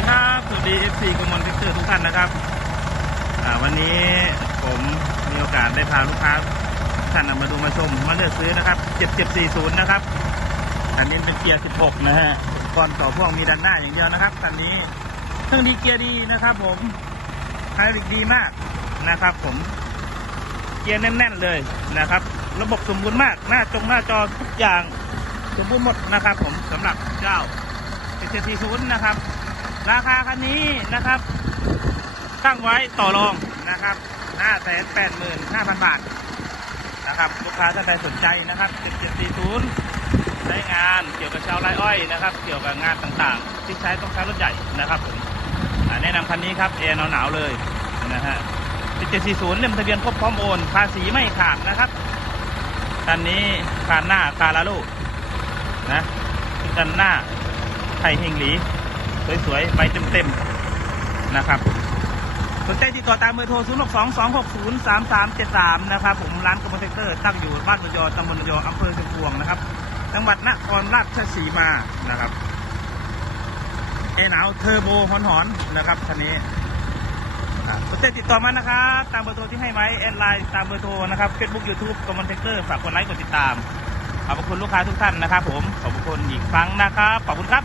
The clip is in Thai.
ดีครับสวัสดี FC กมลพิกเตอร์ทุกท่านนะครับวันนี้ผมมีโอกาสได้พาลูกค้าท่านมาดูมาชมมาเลือกซื้อนะครับ 7740 นะครับอันนี้เป็นเกียร์ 16 นะฮะก่อนต่อพ่วงมีดันหน้าอย่างเดียวนะครับคันนี้เครื่องดีเกียร์ดีนะครับ ผมไฮดริกดีมากนะครับ ผมเกียร์แน่น ๆเลยนะครับ ระบบสมบูรณ์มากหน้าจงหน้าจอทุกอย่างสมบูรณ์หมดนะครับ ผมสำหรับเจ้า7740นะครับ ราคาคันนี้นะครับ ตั้งไว้ต่อรองนะครับ5 8 5 0 0 0 บาทนะครับลูกค้าท่านใดสนใจนะครับ7740ใช้งานเกี่ยวกับชาวไร่อ้อยนะครับ เกี่ยวกับงานต่างๆ ที่ใช้ต้องใช้รถใหญ่นะครับผมแนะนำคันนี้ครับแอร์หนาวๆเลยนะฮะ7740เล่มทะเบียนครบพร้อมโอนภาษีไม่ขาดนะครับคันนี้คานหน้าคาราลูนะคันหน้าไทยเฮงหลี สวยๆใบเต็มๆ นะครับ สนใจติดต่อตามเบอร์โทร 0 6 2 2 6 0 3 3 7 3 นะครับ ผมร้านกรมเทคเตอร์ ตั้งอยู่บ้านมยอตำบลมยออำเภอชุมพวงนะครับ จังหวัดนครราชสีมา นะครับเอหนาวเทอร์โบหอนๆ นะครับคันนี้สนใจติดต่อมานะครับ ตามเบอร์โทรที่ให้ไว้แอดไลน์ตามเบอร์โทรนะครับเฟซบุ๊กยูทูบกรมวลเทคเตอร์ฝากกดไลค์กดติดตามขอบคุณลูกค้าทุกท่านนะครับผม ขอบคุณอีกครั้งนะครับ ขอบคุณครับ